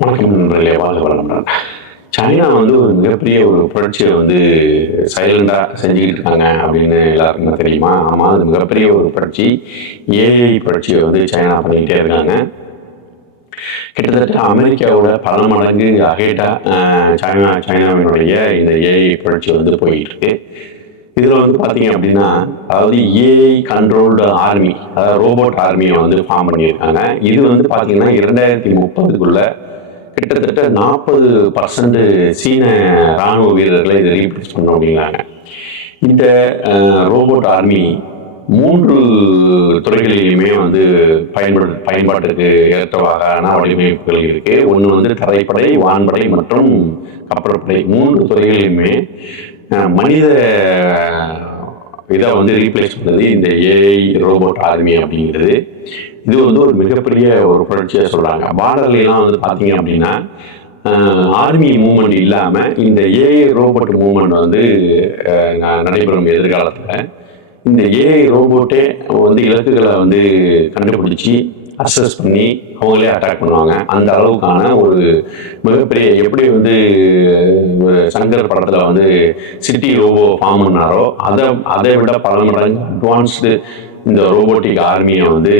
வணக்கம் நண்பர்களே வாழ்க வளமுடன் சைனா வந்து ஒரு மிகப்பெரிய ஒரு புரட்சியை வந்து சைலண்டாக செஞ்சுக்கிட்டு இருக்காங்க அப்படின்னு எல்லாருக்கும் தெரியுமா? ஆமாம் அது மிகப்பெரிய ஒரு புரட்சி. ஏஐ புரட்சியை வந்து சைனா பண்ணிக்கிட்டே இருக்காங்க. கிட்டத்தட்ட அமெரிக்காவோட பல மடங்கு அகேட்டா சைனா சைனாவினுடைய இந்த ஏஐ புரட்சி வந்து போயிட்டு இருக்கு. இதில் வந்து பார்த்தீங்க அப்படின்னா அதாவது ஏஐ கண்ட்ரோல்டு ஆர்மி அதாவது ரோபோட் ஆர்மியை வந்து ஃபார்ம் பண்ணியிருக்காங்க. இது வந்து பார்த்தீங்கன்னா இரண்டாயிரத்தி முப்பதுக்குள்ள கிட்டத்தட்ட நாற்பது பர்சன்ட் சீன ராணுவ வீரர்களை இதை ரீப்ளேஸ் பண்ணோம் அப்படிங்கிறாங்க இந்த ரோபோட் ஆர்மி மூன்று துறைகளிலுமே வந்து பயன்படு பயன்பாட்டிற்கு ஏற்றவாறான வடிவமைப்புகள் இருக்கு. ஒன்று வந்து தரைப்படை வான்படை மற்றும் கப்பற்படை மூன்று துறைகளிலுமே மனித இதை வந்து ரீப்ளேஸ் பண்ணது இந்த ஏஐ ரோபோட் ஆர்மி அப்படிங்கிறது. இது வந்து ஒரு மிகப்பெரிய ஒரு புரட்சியாக சொல்கிறாங்க பார்டர்லாம் வந்து பார்த்தீங்க அப்படின்னா ஆர்மி மூவ்மெண்ட் இல்லாமல் இந்த ஏஐ ரோபோட் மூமெண்ட் வந்து நடைபெறும் எதிர்காலத்தில். இந்த ஏஐ ரோபோட்டே வந்து இலக்குகளை வந்து கண்டுபிடிச்சி அசஸ் பண்ணி அவங்களே அட்டாக் பண்ணுவாங்க. அந்த அளவுக்கான ஒரு மிகப்பெரிய எப்படி வந்து ஒரு சங்கர் படத்தில் வந்து சிட்டி ரோபோ ஃபார்ம் பண்ணாரோ அதை அதை விட பல மடங்கு அட்வான்ஸ்டு இந்த ரோபோட்டிக் ஆர்மியை வந்து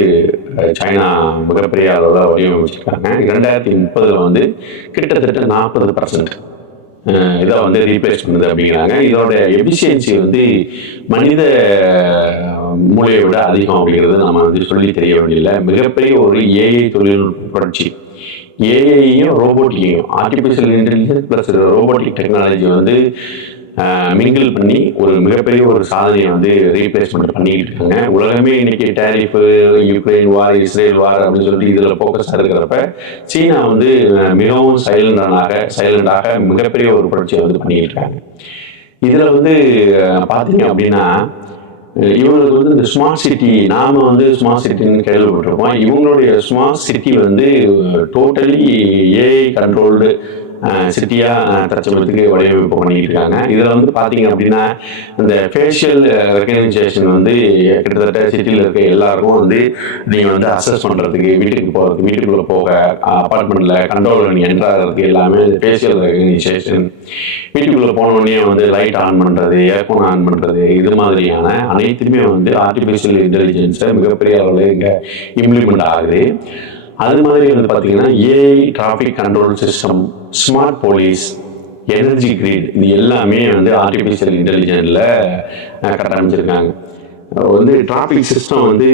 சைனா மிகப்பெரிய அளவில் வடிவமைச்சிருக்காங்க. இரண்டாயிரத்தி முப்பதில் வந்து கிட்டத்தட்ட நாற்பது பர்சன்ட் இதை வந்து ரீப்ளேஸ் பண்ணுது அப்படிங்கிறாங்க. இதோட எஃபிஷியன்சி வந்து மனித மூளையை விட அதிகம் அப்படிங்கிறது நம்ம வந்து சொல்லி தெரிய வேண்டியதில்லை. மிகப்பெரிய ஒரு ஏஐ தொழில்நுட்ப புரட்சி ஏஐயும் ரோபோட்டிக்கையும் artificial intelligence plus robotic technology வந்து மிங்கிள் பண்ணி ஒரு மிகப்பெரிய ஒரு சாதனையை வந்து ரீப்ளேஸ்மெண்ட் பண்ணிக்கிட்டு இருக்காங்க உலகமே இன்னைக்கு tariff Ukraine war Israel war அப்படின்னு சொல்லிட்டு இதில் ஃபோக்கஸாக இருக்கிறப்ப சீனா வந்து மிகவும் சைலண்டாக சைலண்டாக மிகப்பெரிய ஒரு புரட்சியை வந்து பண்ணிக்கிட்டு இருக்காங்க. இதில் வந்து அஹ், பார்த்தீங்க அப்படின்னா இவங்களுக்கு வந்து இந்த ஸ்மார்ட் சிட்டி நாம வந்து ஸ்மார்ட் சிட்டின்னு கேள்விப்பட்டிருப்போம். இவங்களுடைய ஸ்மார்ட் சிட்டி வந்து டோட்டலி ஏஐ கண்ட்ரோல்டு சிட்டியாக தற்சமயத்துக்கு வடிவமைப்பு பண்ணிட்டு இருக்காங்க இதில் வந்து பார்த்தீங்க அப்படின்னா இந்த ஃபேஷியல் ரெக்கக்னைசேஷன் வந்து கிட்டத்தட்ட சிட்டியில் இருக்க எல்லாருக்கும் வந்து நீங்கள் வந்து அசஸ் பண்ணுறதுக்கு வீட்டுக்கு போகிறதுக்கு வீட்டுக்குள்ளே போக அப்பார்ட்மெண்ட்டில் கண்ட்ரோல் நீங்கள் என்ட்ராகிறதுக்கு எல்லாமே ஃபேஷியல் ரெக்கக்னைசேஷன் வீட்டுக்குள்ளே போனோடனே வந்து லைட் ஆன் பண்ணுறது ஏர்ஃபோன் ஆன் பண்ணுறது இது மாதிரியான அனைத்துமே வந்து ஆர்டிஃபிஷியல் இன்டெலிஜென்ஸை மிகப்பெரிய அளவில் இங்கே இம்ப்ளிமெண்ட் ஆகுது. அது மாதிரி வந்து பார்த்தீங்கன்னா AI traffic control system smart police energy grid இது எல்லாமே வந்து ஆர்டிஃபிஷியல் இன்டெலிஜென்ஸில் கட்டமைச்சிருக்காங்க அஹ் வந்து டிராஃபிக் சிஸ்டம் வந்து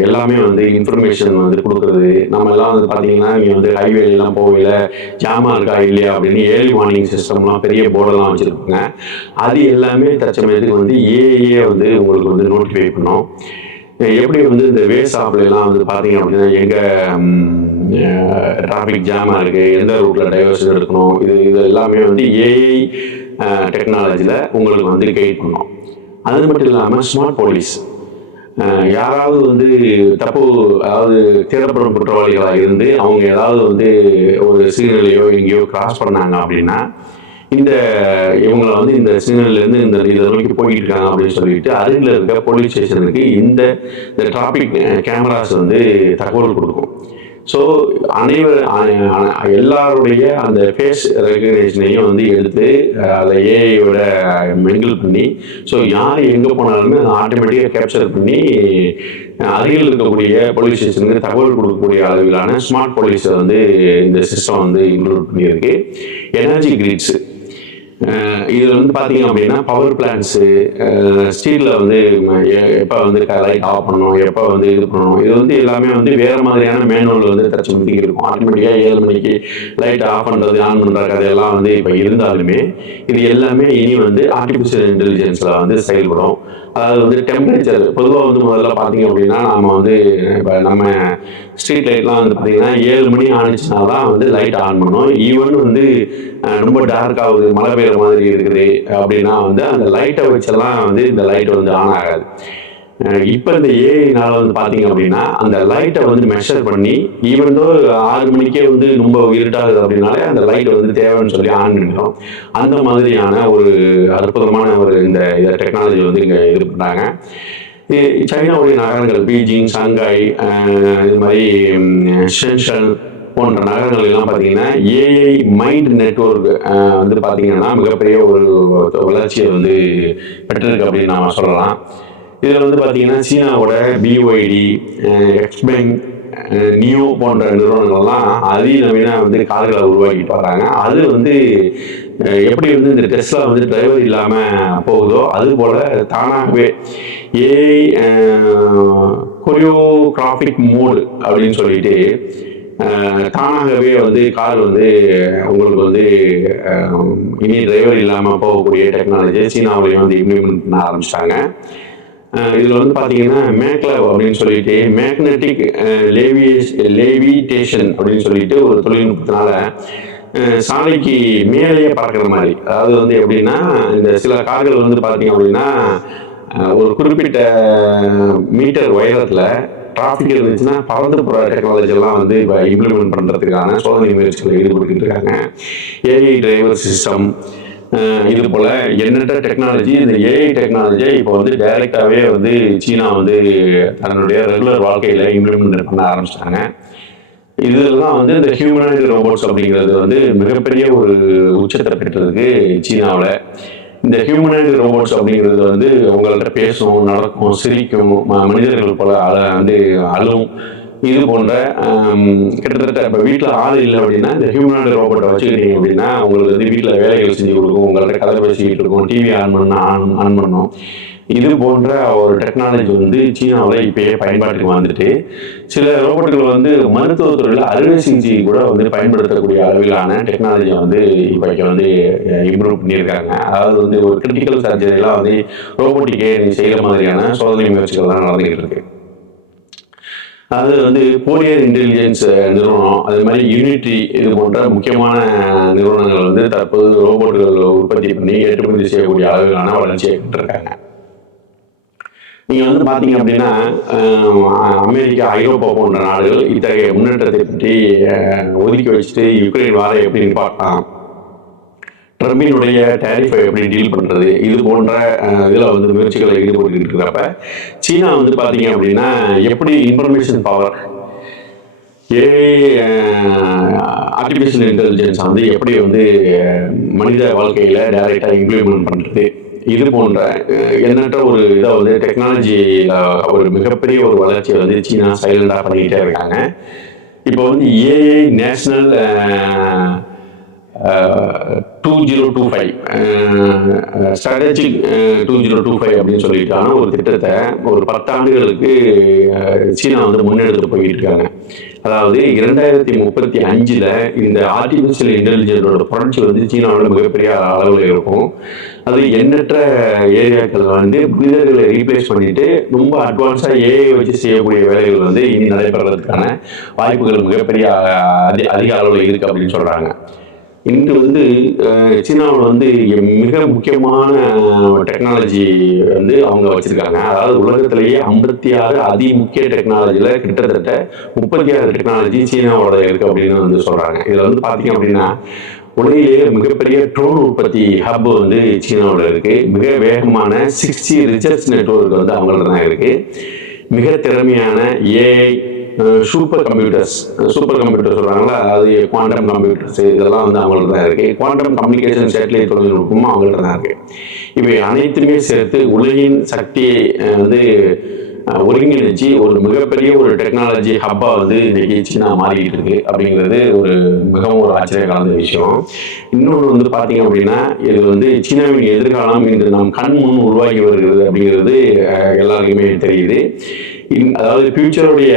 எல்லாமே வந்து இன்ஃபர்மேஷன் வந்து கொடுக்குறது. நம்ம எல்லாம் வந்து பார்த்தீங்கன்னா நீங்கள் வந்து ஹைவேலாம் போகல ஜாமா இருக்கா இல்லையா அப்படின்னு ஏர்லி வார்னிங் சிஸ்டம்லாம் பெரிய போர்டெல்லாம் வச்சுருப்பாங்க. அது எல்லாமே தற்சமயத்துக்கு வந்து ஏஏ வந்து உங்களுக்கு வந்து நோட்டிஃபை பண்ணும். எப்படி வந்து இந்த வே எல்லாம் வந்து பார்த்தீங்க அப்படின்னா எங்கே டிராஃபிக் ஜாமாக இருக்குது எந்த ரூட்டில் டைவர்ஷன் எடுக்கணும் இது இது எல்லாமே வந்து ஏஐ டெக்னாலஜியில் உங்களுக்கு வந்து கைட் பண்ணும். அது மட்டும் இல்லாமல் ஸ்மார்ட் போலீஸ் யாராவது வந்து தப்பு அதாவது தேடப்படும் குற்றவாளிகளாக இருந்து அவங்க ஏதாவது வந்து ஒரு சிக்னலையோ எங்கேயோ கிராஸ் பண்ணாங்க அப்படின்னா இந்த இவங்களை வந்து இந்த சிக்னல்லேருந்து இந்த இது வரைக்கும் போயிட்டு இருக்காங்க அப்படின்னு சொல்லிட்டு அருகில் இருக்க போலீஸ் ஸ்டேஷனுக்கு இந்த இந்த டிராஃபிக் கேமராஸ் வந்து தகவல் கொடுக்கும். ஸோ அனைவர் எல்லாருடைய அந்த ஃபேஸ் ரெகனைசேஷனையும் வந்து எடுத்து அதை ஏஐயோட மெங்கிள் பண்ணி ஸோ யார் எங்கே போனாலுமே அதை ஆட்டோமேட்டிக்காக கேப்சர் பண்ணி அருகில் இருக்கக்கூடிய போலீஸ் ஸ்டேஷனுக்கு தகவல் கொடுக்கக்கூடிய அளவிலான ஸ்மார்ட் போலீஸை வந்து இந்த சிஸ்டம் வந்து இன்க்ளூட் பண்ணியிருக்கு. எனர்ஜி கிரிட்ஸு இதில் வந்து பார்த்தீங்க அப்படின்னா பவர் பிளான்ஸு ஸ்டீலில் வந்து எப்போ வந்து லைட் ஆஃப் பண்ணணும் எப்போ வந்து இது பண்ணணும் இது வந்து எல்லாமே வந்து வேறு மாதிரியான மேனுவல் வந்து தற்சமயத்துக்கு இருக்கும். ஆட்டோமேட்டிக்காக ஏழு மணிக்கு லைட் ஆஃப் பண்ணுறது ஆன் பண்ணுற கதையெல்லாம் வந்து இப்போ இருந்தாலுமே இது எல்லாமே இனி வந்து ஆர்டிஃபிஷியல் இன்டெலிஜென்ஸில் வந்து செயல்படும். அதாவது வந்து டெம்பரேச்சர் பொதுவாக வந்து முதல்ல பார்த்தீங்க அப்படின்னா நம்ம வந்து இப்போ நம்ம ஸ்ட்ரீட் லைட்லாம் வந்து பார்த்தீங்கன்னா ஏழு மணி ஆனிச்சுனா தான் வந்து லைட் ஆன் பண்ணணும் ஈவன் வந்து ரொம்ப டார்க் ஆகுது மழை பெய்யுற மாதிரி இருக்குது அப்படின்னா வந்து அந்த லைட்டை வச்செல்லாம் வந்து இந்த லைட் வந்து ஆன் ஆகாது. இப்போ இந்த ஏஐனால வந்து பார்த்தீங்க அப்படின்னா அந்த லைட்டை வந்து மெஷர் பண்ணி ஈவன் தோ ஆறு மணிக்கே வந்து ரொம்ப இருட்டாகுது அப்படின்னாலே அந்த லைட் வந்து தேவைன்னு சொல்லி ஆன் பண்ணிடும் அந்த மாதிரியான ஒரு அற்புதமான ஒரு இந்த டெக்னாலஜி வந்து இங்கே இது பண்ணாங்க சைனாவுடைய நகரங்கள் பீஜிங் ஷாங்காய் இது மாதிரி ஷென்ஷன் போன்ற நகரங்கள் எல்லாம் பார்த்தீங்கன்னா ஏஐ மைண்ட் நெட்ஒர்க் வந்து பார்த்தீங்கன்னா மிகப்பெரிய ஒரு வளர்ச்சியை வந்து பெற்றிருக்கு அப்படின்னு நாம சொல்லலாம். இதில் வந்து பார்த்தீங்கன்னா சீனாவோட பிஒய்டி எக்ஸ்பேங்க் நியூ போன்ற நிறுவனங்கள்லாம் அதிநவீன வந்து கார்களை உருவாக்கிட்டு வராங்க அது வந்து எப்படி வந்து இந்த டெஸ்ட்லாம் வந்து டிரைவர் இல்லாமல் போகுதோ அது போல் தானாகவே ஏஐ கொரியோகிராஃபிக் மோடு அப்படின்னு சொல்லிட்டு தானாகவே வந்து கார் வந்து உங்களுக்கு வந்து இனி டிரைவர் இல்லாமல் போகக்கூடிய டெக்னாலஜி சீனாவிலையும் வந்து இம்ப்ளிமெண்ட் பண்ண ஆரம்பிச்சிட்டாங்க. இதில் வந்து பார்த்தீங்கன்னா மேக்லவ் அப்படின்னு சொல்லிட்டு மேக்னெட்டிக் லேவியேஸ் லேவிடேஷன் அப்படின்னு சொல்லிட்டு ஒரு தொழில்நுட்பத்தினால சாலைக்கு மேலேயே பறக்கிற மாதிரி. அதாவது வந்து எப்படின்னா இந்த சில கார்கள் வந்து பார்த்தீங்க அப்படின்னா ஒரு குறிப்பிட்ட மீட்டர் உயரத்தில் டிராஃபிக் இருந்துச்சுன்னா பறந்து போகிற டெக்னாலஜி எல்லாம் வந்து இப்போ இம்ப்ளிமெண்ட் பண்ணுறதுக்கான சோதனை முயற்சிகளை ஈடுபட்டு இருக்காங்க. ஏஐ டிரைவர் சிஸ்டம் இது போல எண்ணற்ற டெக்னாலஜி இந்த ஏஐ டெக்னாலஜியை இப்போ வந்து டைரெக்டாகவே வந்து சீனா வந்து தன்னுடைய ரெகுலர் வாழ்க்கையில் இம்ப்ளிமெண்ட் பண்ண ஆரம்பிச்சிட்டாங்க. இதெல்லாம் வந்து இந்த ஹியூமனாய்டு ரோபோட்ஸ் அப்படிங்கிறது வந்து மிகப்பெரிய ஒரு உச்சத்தை பெற்றதுக்கு சீனாவில். இந்த ஹியூமனாய்டு ரோபோட்ஸ் அப்படிங்கிறது வந்து உங்கள்கிட்ட பேசும் நடக்கும் சிரிக்கும் மனிதர்கள் போல அழ வந்து அழும் இது போன்ற கிட்டத்தட்ட இப்போ வீட்டில் ஆள் இல்லை அப்படின்னா இந்த ஹியூமனாய்டு ரோபோட்டை வச்சுக்கிட்டீங்க அப்படின்னா உங்களுக்கு வந்து வீட்டில் வேலைகள் செஞ்சு கொடுக்கும் உங்கள்கிட்ட கதை பேசிக்கிட்டு இருக்கும் டிவி ஆன் பண்ண ஆன் ஆன் பண்ணும். இது போன்ற ஒரு டெக்னாலஜி வந்து சீனாவில் இப்பயே பயன்பாட்டுக்கு வந்துட்டு சில ரோபோட்டுகள் வந்து மருத்துவத்துறையில் அறுவை சிகிச்சை கூட வந்து பயன்படுத்தக்கூடிய அளவிலான டெக்னாலஜியை வந்து இப்போ வந்து இம்ப்ரூவ் பண்ணியிருக்காங்க. அதாவது வந்து ஒரு கிரிட்டிக்கல் சர்ஜரிலாம் வந்து ரோபோட்டிக்கே செய்கிற மாதிரியான சோதனை முயற்சிகள்லாம் நடந்துகிட்டு இருக்கு. அது வந்து கோரியர் இன்டெலிஜென்ஸ் நிறுவனம். அது மாதிரி யூனிட்டி இது போன்ற முக்கியமான நிறுவனங்கள் வந்து தற்போது ரோபோட்டுகள் உற்பத்தி பண்ணி ஏற்றுமதி செய்யக்கூடிய அளவிலான வளர்ச்சியை பெற்றிருக்காங்க. நீங்க வந்து பாத்தீங்க அப்படின்னா அமெரிக்கா ஐரோப்பா போன்ற நாடுகள் இத்தகைய முன்னேற்றத்தை பற்றி ஒதுக்கி வச்சுட்டு யுக்ரைன் வார எப்படி நிப்பாட்டலாம்? ட்ரம்பினுடைய டேரிஃபை எப்படி டீல் பண்ணுறது இது போன்ற இதில் வந்து முயற்சிகளை ஈடுபட்டு இருக்கிறப்ப சீனா வந்து பார்த்தீங்க அப்படின்னா எப்படி information power AI artificial intelligence வந்து எப்படி வந்து மனித வாழ்க்கையில் டேரெக்டாக இம்ப்ளிமெண்ட் பண்ணுறது இது போன்ற எண்ணற்ற ஒரு இதை வந்து டெக்னாலஜி ஒரு மிகப்பெரிய ஒரு வளர்ச்சியை வந்து சீனா சைலண்டாக பண்ணிக்கிட்டே இருக்காங்க. இப்போ வந்து AI national two zero two five strategic two zero two five அப்படின்னு சொல்லிட்டான ஒரு திட்டத்தை ஒரு பத்தாண்டுகளுக்கு சீனா வந்து முன்னெடுத்து போயிட்டு இருக்காங்க அதாவது இரண்டாயிரத்தி முப்பத்தி அஞ்சில் இந்த ஆர்டிஃபிஷியல் இன்டெலிஜென்ஸோட புரட்சி வந்து சீனாவில் மிகப்பெரிய அளவில் இருக்கும். அது எண்ணற்ற ஏரியாக்கள் வந்து மனிதர்களை ரீப்ளேஸ் பண்ணிட்டு ரொம்ப அட்வான்ஸாக ஏஐ வச்சு செய்யக்கூடிய வேலைகள் வந்து இனி நடைபெறதுக்கான வாய்ப்புகள் மிகப்பெரிய அதிக அளவில் இருக்கு அப்படின்னு சொல்றாங்க. இன்று வந்து சீனாவில் வந்து மிக முக்கியமான டெக்னாலஜி வந்து அவங்க வச்சிருக்காங்க. அதாவது உலகத்திலேயே ஐம்பத்தி ஆறு அதி முக்கிய டெக்னாலஜியில் கிட்டத்தட்ட முப்பத்தி ஆறு டெக்னாலஜி சீனாவோட இருக்கு அப்படின்னு வந்து சொல்றாங்க. இதில் வந்து பார்த்தீங்க அப்படின்னா உலகிலேயே மிகப்பெரிய ட்ரோன் உற்பத்தி ஹப் வந்து சீனாவில் இருக்கு. மிக வேகமான சிக்ஸ்டி ரிசர்ச் நெட்ஒர்க் வந்து அவங்கள்ட்ட தான் இருக்கு. மிக திறமையான AI super computers super computer சொல்றாங்களா அதாவது குவாண்டம் கம்ப்யூட்டர்ஸ் இதெல்லாம் வந்து அவங்கள்ட்ட தான் இருக்கு. குவாண்டம் கம்யூனிகேஷன் சேட்டலைட் தொழில்நுட்பமும் அவங்கள்ட்ட தான் இருக்கு. இவை அனைத்துமே சேர்த்து உலகின் சக்தியை அஹ், வந்து ஒருங்கிணைச்சு ஒரு மிகப்பெரிய ஒரு டெக்னாலஜி ஹப்பா வந்து இன்னைக்கு சீனா மாறிக்கிட்டு இருக்கு அப்படிங்கிறது ஒரு மிகவும் ஒரு ஆச்சரிய கலந்த விஷயம். இன்னொன்று வந்து பார்த்தீங்க அப்படின்னா இது வந்து சீனாவின் எதிர்காலம் இன்று நம் கண் முன் உருவாகி வருகிறது அப்படிங்கிறது எல்லாருக்குமே தெரியுது. இன்- அதாவது ஃபியூச்சருடைய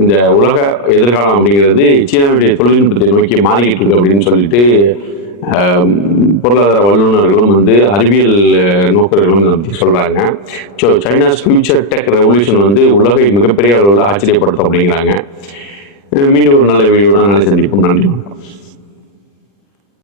இந்த உலக எதிர்காலம் அப்படிங்கிறது சீனாவுடைய தொழில்நுட்பத்தை நோக்கி மாறிக்கிட்டு இருக்கு அப்படின்னு சொல்லிட்டு பொருளாதார வல்லுநர்களும் வந்து அறிவியல் நோக்கர்களும் சொல்றாங்க. So China's future tech revolution வந்து உலகை மிகப்பெரிய அளவில் ஆச்சரியப்படுத்தும் அப்படிங்கிறாங்க. மீண்டும் ஒரு நல்ல வீடியோ நல்ல சந்திப்போம். நன்றி. வணக்கம்